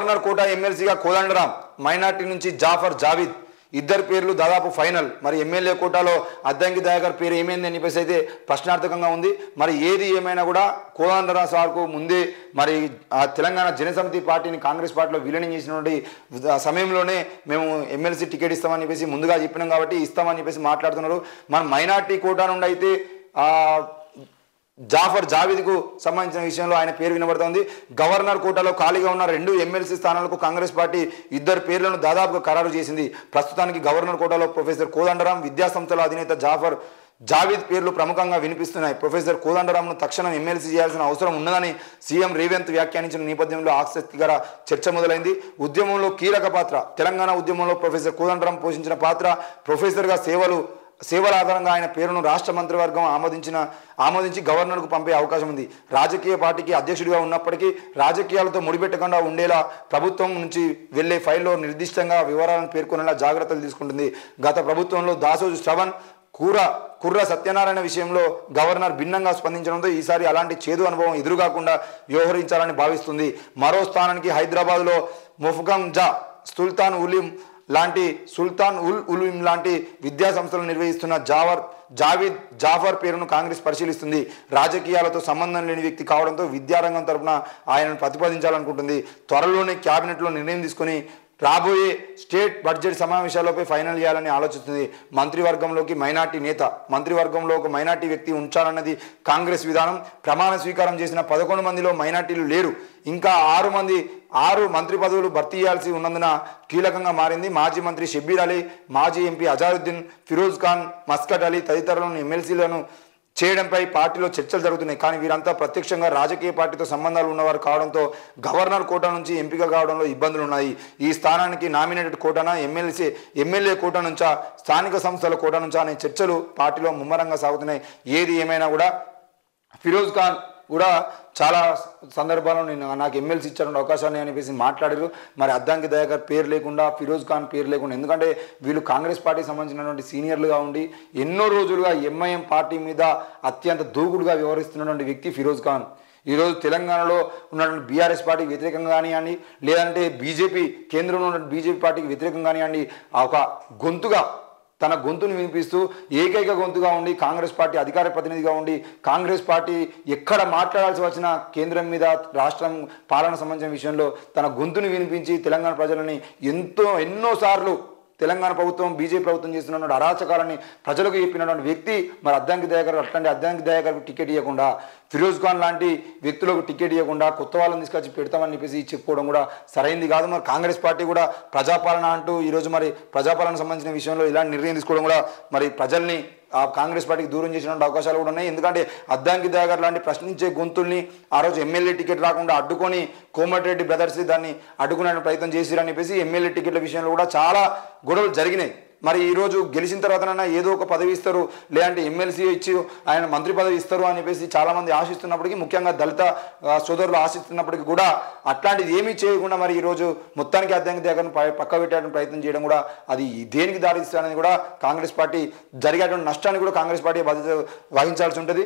Governor quota ఎమ్మెల్సీగా Kodandaram, minority నుంచి జాఫర్ జావీద్ ఇద్దరు పేర్లు దాదాపు ఫైనల్. మరి ఎమ్మెల్యే కోటాలో అద్దంకి దయాకర్ పేరు ఏమైంది అని చెప్పేసి అయితే ప్రశ్నార్థకంగా ఉంది. మరి ఏది ఏమైనా కూడా కోదండరాం సార్కు ముందే మరి తెలంగాణ జనసమితి పార్టీని కాంగ్రెస్ పార్టీలో విలీనం చేసినటువంటి సమయంలోనే మేము ఎమ్మెల్సీ టికెట్ ఇస్తామని చెప్పేసి ముందుగా చెప్పినాం కాబట్టి ఇస్తామని చెప్పేసి మాట్లాడుతున్నారు. మన మైనార్టీ కోటా నుండి అయితే జాఫర్ జావీద్కు సంబంధించిన విషయంలో ఆయన పేరు వినబడుతోంది. గవర్నర్ కోటాలో ఖాళీగా ఉన్న 2 ఎమ్మెల్సీ స్థానాలకు కాంగ్రెస్ పార్టీ ఇద్దరు పేర్లను దాదాపుగా ఖరారు చేసింది. ప్రస్తుతానికి గవర్నర్ కోటాలో ప్రొఫెసర్ కోదండరాం, విద్యాసంస్థల అధినేత జాఫర్ జావీద్ పేర్లు ప్రముఖంగా వినిపిస్తున్నాయి. ప్రొఫెసర్ కోదండరాంను తక్షణం ఎమ్మెల్సీ చేయాల్సిన అవసరం ఉన్నదని సీఎం రేవంత్ వ్యాఖ్యానించిన నేపథ్యంలో ఆసక్తికర చర్చ మొదలైంది. ఉద్యమంలో కీలక పాత్ర, తెలంగాణ ఉద్యమంలో ప్రొఫెసర్ కోదండరాం పోషించిన పాత్ర, ప్రొఫెసర్గా సేవల ఆధారంగా ఆయన పేరును రాష్ట్ర మంత్రివర్గం ఆమోదించి గవర్నర్కు పంపే అవకాశం ఉంది. రాజకీయ పార్టీకి అధ్యక్షుడిగా ఉన్నప్పటికీ రాజకీయాలతో ముడిపెట్టకుండా ఉండేలా ప్రభుత్వం నుంచి వెళ్లే ఫైల్లో నిర్దిష్టంగా వివరాలను పేర్కొనేలా జాగ్రత్తలు తీసుకుంటుంది. గత ప్రభుత్వంలో దాసోజు శ్రవణ్, కుర్ర సత్యనారాయణ విషయంలో గవర్నర్ భిన్నంగా స్పందించడంతో ఈసారి అలాంటి చేదు అనుభవం ఎదురుకాకుండా వ్యవహరించాలని భావిస్తుంది. మరో స్థానానికి హైదరాబాద్లో మొఫ్గంజా సుల్తాన్ ఉల్ ఉలీం లాంటి విద్యా సంస్థలు నిర్వహిస్తున్న జాఫర్ పేరును కాంగ్రెస్ పరిశీలిస్తుంది. రాజకీయాలతో సంబంధం లేని వ్యక్తి కావడంతో విద్యారంగం తరపున ఆయనను ప్రతిపాదించాలనుకుంటుంది. త్వరలోనే క్యాబినెట్లో నిర్ణయం తీసుకుని రాబోయే స్టేట్ బడ్జెట్ సమావేశాలపై ఫైనల్ చేయాలని ఆలోచిస్తుంది. మంత్రివర్గంలో ఒక మైనార్టీ వ్యక్తి ఉంచాలన్నది కాంగ్రెస్ విధానం. ప్రమాణ స్వీకారం చేసిన 11 మందిలో మైనార్టీలు లేరు. ఇంకా 6 మంత్రి పదవులు భర్తీ చేయాల్సి ఉన్నందున కీలకంగా మారింది. మాజీ మంత్రి షబ్బీర్ అలీ, మాజీ ఎంపీ అజారుద్దీన్, ఫిరోజ్ ఖాన్, మస్కట్ అలీ తదితరులను ఎమ్మెల్సీలను చేయడంపై పార్టీలో చర్చలు జరుగుతున్నాయి. కానీ వీరంతా ప్రత్యక్షంగా రాజకీయ పార్టీతో సంబంధాలు ఉన్నవారు కావడంతో గవర్నర్ కోటా నుంచి ఎంపిక కావడంలో ఇబ్బందులు ఉన్నాయి. ఈ స్థానానికి నామినేటెడ్ కోటానా, ఎమ్మెల్యే కోటా నుంచా, స్థానిక సంస్థల కోటా నుంచా అనే చర్చలు పార్టీలో ముమ్మరంగా సాగుతున్నాయి. ఏది ఏమైనా కూడా ఫిరోజ్ ఖాన్ కూడా చాలా సందర్భాల్లో నాకు ఎమ్మెల్సీ ఇచ్చారు అవకాశాన్ని అనిపేసి మాట్లాడారు. మరి అద్దంకి దయాకర్ పేరు లేకుండా, ఫిరోజ్ ఖాన్ పేరు లేకుండా, ఎందుకంటే వీళ్ళు కాంగ్రెస్ పార్టీకి సంబంధించినటువంటి సీనియర్లుగా ఉండి ఎన్నో రోజులుగా ఎంఐఎం పార్టీ మీద అత్యంత దూకుడుగా వ్యవహరిస్తున్నటువంటి వ్యక్తి ఫిరోజ్ ఖాన్. ఈరోజు తెలంగాణలో ఉన్నటువంటి బీఆర్ఎస్ పార్టీకి వ్యతిరేకంగా కానివ్వండి, లేదంటే కేంద్రంలో ఉన్న బీజేపీ పార్టీకి వ్యతిరేకంగా కానివ్వండి, ఒక గొంతుగా తన గొంతును వినిపిస్తూ ఏకైక గొంతుగా ఉండి కాంగ్రెస్ పార్టీ అధికార ప్రతినిధిగా ఉండి కాంగ్రెస్ పార్టీ ఎక్కడ మాట్లాడాల్సి వచ్చిన కేంద్రం మీద రాష్ట్రం పాలన సంబంధించిన విషయంలో తన గొంతును వినిపించి తెలంగాణ ప్రజలని ఎన్నోసార్లు తెలంగాణ ప్రభుత్వం బీజేపీ ప్రభుత్వం చేస్తున్న అరాచకాలని ప్రజలకు చెప్పినటువంటి వ్యక్తి మరి అద్దంకి దయాకర్ టికెట్ ఇవ్వకుండా, ఫిరోజ్ ఖాన్ లాంటి వ్యక్తులకు టికెట్ ఇవ్వకుండా కొత్త వాళ్ళని తీసుకొచ్చి పెడతామని చెప్పేసి చెప్పుకోవడం కూడా సరైంది కాదు. మరి కాంగ్రెస్ పార్టీ కూడా ప్రజాపాలన అంటూ ఈరోజు మరి ప్రజాపాలన సంబంధించిన విషయంలో ఇలాంటి నిర్ణయం తీసుకోవడం కూడా మరి ప్రజల్ని కాంగ్రెస్ పార్టీకి దూరం చేసినటువంటి అవకాశాలు కూడా ఉన్నాయి. ఎందుకంటే అద్దంకి దయాకర్ లాంటి ప్రశ్నించే గొంతుల్ని ఆ రోజు ఎమ్మెల్యే టికెట్ రాకుండా అడ్డుకొని కోమటిరెడ్డి బ్రదర్స్ దాన్ని అడ్డుకునే ప్రయత్నం చేసిరని చెప్పేసి ఎమ్మెల్యే టికెట్ల విషయంలో కూడా చాలా గొడవలు జరిగినాయి. మరి ఈరోజు గెలిచిన తర్వాతనైనా ఏదో ఒక పదవి ఇస్తారు, లేదంటే ఎమ్మెల్సీ ఇచ్చి ఆయన మంత్రి పదవి ఇస్తారు అని చెప్పేసి చాలామంది ఆశిస్తున్నప్పటికీ, ముఖ్యంగా దళిత సోదరులు ఆశిస్తున్నప్పటికీ కూడా అట్లాంటిది ఏమీ చేయకుండా మరి ఈరోజు మొత్తానికి అద్దంకి దయాకర్ను పక్క పెట్టడానికి ప్రయత్నం చేయడం కూడా అది దేనికి దారిస్తుందనేది కూడా కాంగ్రెస్ పార్టీ జరిగేటువంటి నష్టాన్ని కూడా కాంగ్రెస్ పార్టీ బాధ్యత వహించాల్సి ఉంటుంది.